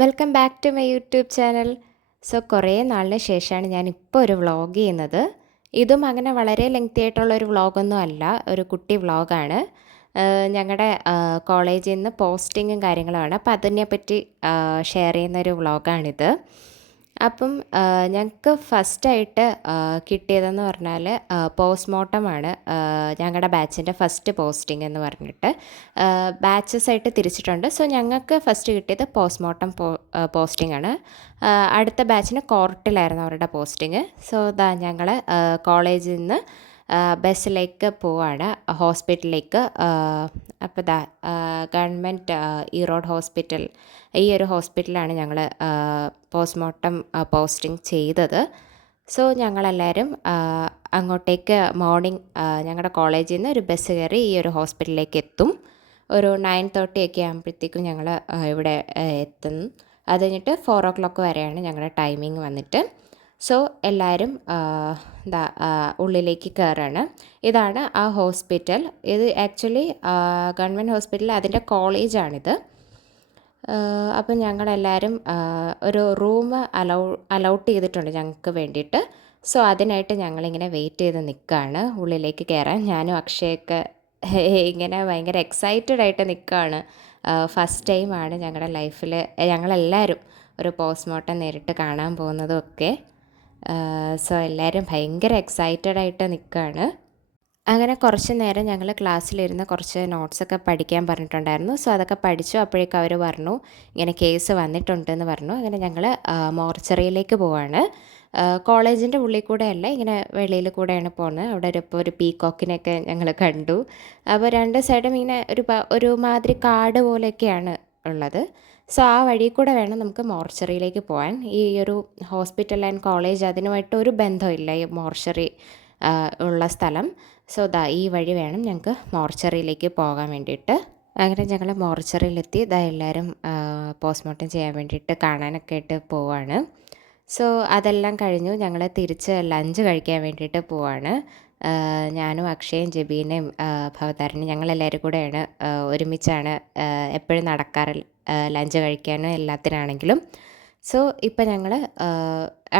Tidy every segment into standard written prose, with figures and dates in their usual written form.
Welcome back to my YouTube channel. കുറേ നാളിന് ശേഷമാണ് ഞാനിപ്പോൾ ഒരു വ്ളോഗ് ചെയ്യുന്നത്. ഇതും അങ്ങനെ വളരെ ലെങ്തി ആയിട്ടുള്ളൊരു വ്ളോഗൊന്നും അല്ല, ഒരു കുട്ടി വ്ളോഗാണ്. ഞങ്ങളുടെ കോളേജിൽ നിന്ന് പോസ്റ്റിങ്ങും കാര്യങ്ങളുമാണ്, അപ്പോൾ അതിനെപ്പറ്റി ഷെയർ ചെയ്യുന്നൊരു വ്ളോഗാണിത്. അപ്പം ഞങ്ങൾക്ക് ഫസ്റ്റായിട്ട് കിട്ടിയതെന്ന് പറഞ്ഞാൽ പോസ്റ്റ്മോർട്ടമാണ്. ഞങ്ങളുടെ ബാച്ചിൻ്റെ ഫസ്റ്റ് പോസ്റ്റിംഗ് എന്ന് പറഞ്ഞിട്ട് ബാച്ചസ് ആയിട്ട് തിരിച്ചിട്ടുണ്ട്. സോ ഞങ്ങൾക്ക് ഫസ്റ്റ് കിട്ടിയത് പോസ്റ്റ്മോർട്ടം പോസ്റ്റിംഗ് ആണ്. അടുത്ത ബാച്ചിന് കോർട്ടിലായിരുന്നു അവരുടെ പോസ്റ്റിംഗ്. സോ ഞങ്ങൾ കോളേജിൽ നിന്ന് ബസ്സിലേക്ക് പോവാണ് ഹോസ്പിറ്റലിലേക്ക്. അപ്പോൾ ഗവൺമെൻറ് ഈറോഡ് ഹോസ്പിറ്റൽ, ഈ ഒരു ഹോസ്പിറ്റലാണ് ഞങ്ങൾ പോസ്റ്റ്മോർട്ടം പോസ്റ്റിംഗ് ചെയ്തത്. സോ ഞങ്ങളെല്ലാവരും അങ്ങോട്ടേക്ക് മോർണിംഗ് ഞങ്ങളുടെ കോളേജിൽ നിന്ന് ഒരു ബസ് കയറി ഈ ഒരു ഹോസ്പിറ്റലിലേക്ക് എത്തും. ഒരു 9:30 ഒക്കെ ആകുമ്പോഴത്തേക്കും ഞങ്ങൾ ഇവിടെ എത്തും. അത് കഴിഞ്ഞിട്ട് 4 o'clock വരെയാണ് ഞങ്ങളുടെ ടൈമിങ് വന്നിട്ട്. സോ എല്ലാവരും ഉള്ളിലേക്ക് കയറാണ്. ഇതാണ് ആ ഹോസ്പിറ്റൽ. ഇത് ആക്ച്വലി ഗവൺമെൻറ് ഹോസ്പിറ്റൽ, അതിൻ്റെ കോളേജാണിത്. അപ്പം ഞങ്ങളെല്ലാവരും ഒരു റൂം അലൗട്ട് ചെയ്തിട്ടുണ്ട് ഞങ്ങൾക്ക് വേണ്ടിയിട്ട്. സോ അതിനായിട്ട് ഞങ്ങളിങ്ങനെ വെയിറ്റ് ചെയ്ത് നിൽക്കുകയാണ് ഉള്ളിലേക്ക് കയറാൻ. ഞാനും അക്ഷയൊക്കെ ഇങ്ങനെ ഭയങ്കര എക്സൈറ്റഡ് ആയിട്ട് നിൽക്കുകയാണ്. ഫസ്റ്റ് ടൈമാണ് ഞങ്ങളുടെ ലൈഫിൽ ഞങ്ങളെല്ലാവരും ഒരു പോസ്റ്റ്മോർട്ടം നേരിട്ട് കാണാൻ പോകുന്നതും ഒക്കെ. സോ എല്ലാവരും ഭയങ്കര എക്സൈറ്റഡ് ആയിട്ട് നിൽക്കുകയാണ്. അങ്ങനെ കുറച്ച് നേരം ഞങ്ങൾ ക്ലാസ്സിലിരുന്ന് കുറച്ച് നോട്ട്സൊക്കെ പഠിക്കാൻ പറഞ്ഞിട്ടുണ്ടായിരുന്നു. സോ അതൊക്കെ പഠിച്ചു. അപ്പോഴേക്കും അവർ പറഞ്ഞു ഇങ്ങനെ കേസ് വന്നിട്ടുണ്ടെന്ന് പറഞ്ഞു. അങ്ങനെ ഞങ്ങൾ മോർച്ചറിയിലേക്ക് പോവാണ്. കോളേജിൻ്റെ ഉള്ളിൽ കൂടെ അല്ല, ഇങ്ങനെ വെളിയിൽ കൂടെയാണ് പോകുന്നത്. അവിടെ ഒരു പീക്കോക്കിനെയൊക്കെ ഞങ്ങൾ കണ്ടു. അപ്പോൾ രണ്ട് സൈഡും ഇങ്ങനെ ഒരു മാതിരി കാട് പോലെയൊക്കെയാണ് ഉള്ളത്. സോ ആ വഴി കൂടെ വേണം നമുക്ക് മോർച്ചറിയിലേക്ക് പോകാൻ. ഈ ഒരു ഹോസ്പിറ്റൽ ആൻഡ് കോളേജ് അതിനുമായിട്ട് ഒരു ബന്ധമില്ല, ഈ മോർച്ചറി ഉള്ള സ്ഥലം. സോ ഈ വഴി വേണം ഞങ്ങൾക്ക് മോർച്ചറിയിലേക്ക് പോകാൻ വേണ്ടിയിട്ട്. അങ്ങനെ ഞങ്ങൾ മോർച്ചറിയിലെത്തി. എല്ലാവരും പോസ്റ്റ്മോർട്ടം ചെയ്യാൻ വേണ്ടിയിട്ട് കാണാനൊക്കെ ആയിട്ട് പോവാണ്. സോ അതെല്ലാം കഴിഞ്ഞു. ഞങ്ങൾ തിരിച്ച് ലഞ്ച് കഴിക്കാൻ വേണ്ടിയിട്ട് പോവാണ്. ഞാനും അക്ഷയും ജബീനയും ഭവതാരനും ഞങ്ങളെല്ലാവരും കൂടെയാണ് ഒരുമിച്ചാണ് എപ്പോഴും നടക്കാറ്, ലഞ്ച് കഴിക്കാനും എല്ലാത്തിനാണെങ്കിലും. സോ ഇപ്പം ഞങ്ങൾ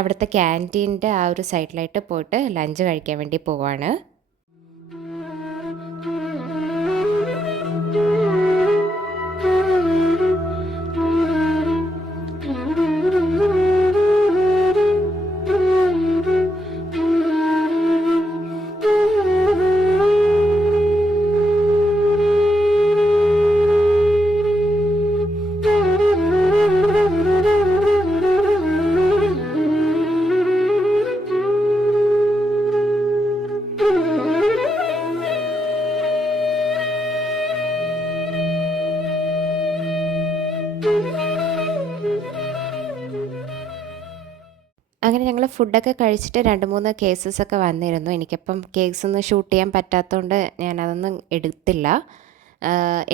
അവിടുത്തെ ക്യാൻറ്റീൻ്റെ ആ ഒരു സൈഡിലായിട്ട് പോയിട്ട് ലഞ്ച് കഴിക്കാൻ വേണ്ടി പോവാണ്. അങ്ങനെ ഞങ്ങൾ ഫുഡൊക്കെ കഴിച്ചിട്ട് 2-3 കേസസൊക്കെ വന്നിരുന്നു. എനിക്കപ്പം കേസൊന്നും ഷൂട്ട് ചെയ്യാൻ പറ്റാത്തതുകൊണ്ട് ഞാനതൊന്നും എടുത്തില്ല.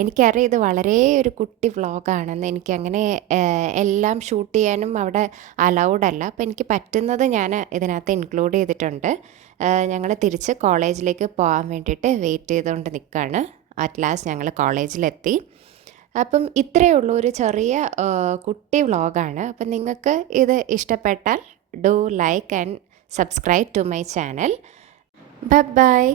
എനിക്കറിയാം ഇത് വളരെ ഒരു കുട്ടി വ്ളോഗാണെന്ന്. എനിക്കങ്ങനെ എല്ലാം ഷൂട്ട് ചെയ്യാനും അവിടെ അലൗഡ് അല്ല. അപ്പോൾ എനിക്ക് പറ്റുന്നത് ഞാൻ ഇതിനകത്ത് ഇൻക്ലൂഡ് ചെയ്തിട്ടുണ്ട്. ഞങ്ങൾ തിരിച്ച് കോളേജിലേക്ക് പോകാൻ വേണ്ടിയിട്ട് വെയിറ്റ് ചെയ്തുകൊണ്ട് നിൽക്കുകയാണ്. അറ്റ് ലാസ്റ്റ് ഞങ്ങൾ കോളേജിലെത്തി. അപ്പം ഇത്രയേ ഉള്ളൂ, ഒരു ചെറിയ കുട്ടി വ്ളോഗാണ്. അപ്പം നിങ്ങൾക്ക് ഇത് ഇഷ്ടപ്പെട്ടാൽ do like and subscribe to my channel. Bye bye.